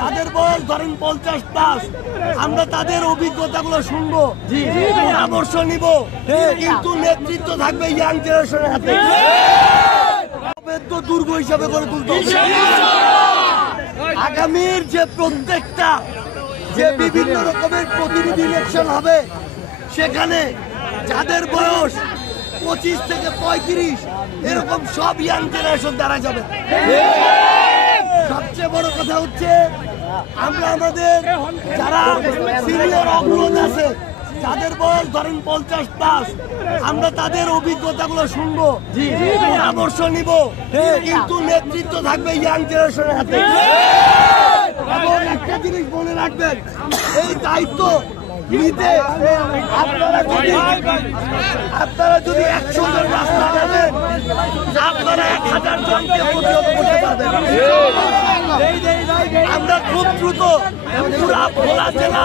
যাদের বয়স ধরেন 50+, আমরা তাদের অভিজ্ঞতাগুলো শুনবো, পরামর্শ নিব, কিন্তু নেতৃত্ব থাকবে ইয়াং জেনারেশনের হাতে। দুর্গ হিসাবে গড়ে তুলতে হবে। আগামীর যে প্রত্যেকটা যে বিভিন্ন রকমের প্রতিনিধি ইলেকশন হবে, সেখানে যাদের বয়স 25 থেকে 35 এরকম সব ইয়াং জেনারেশন দ্বারা যাবে। সবচেয়ে বড় কথা হচ্ছে আমরা আমাদের যারা সিনিয়র অগ্রজ আছে, যাদের বয়স ধরেন 50+, আমরা তাদের অভিজ্ঞতাগুলো শুনবো, পরামর্শ নিব, কিন্তু নেতৃত্ব থাকবে ইয়াং জেনারেশনের হাতে। এবং একটা জিনিস মনে রাখবেন, এই দায়িত্ব নিতে আপনারা যদি 100 জন রাস্তা যাবেন, আপনারা 1000 জনকে প্রতিহত করতে পারবেন। আমরা খুব দ্রুত পুরা ভোলা জেলা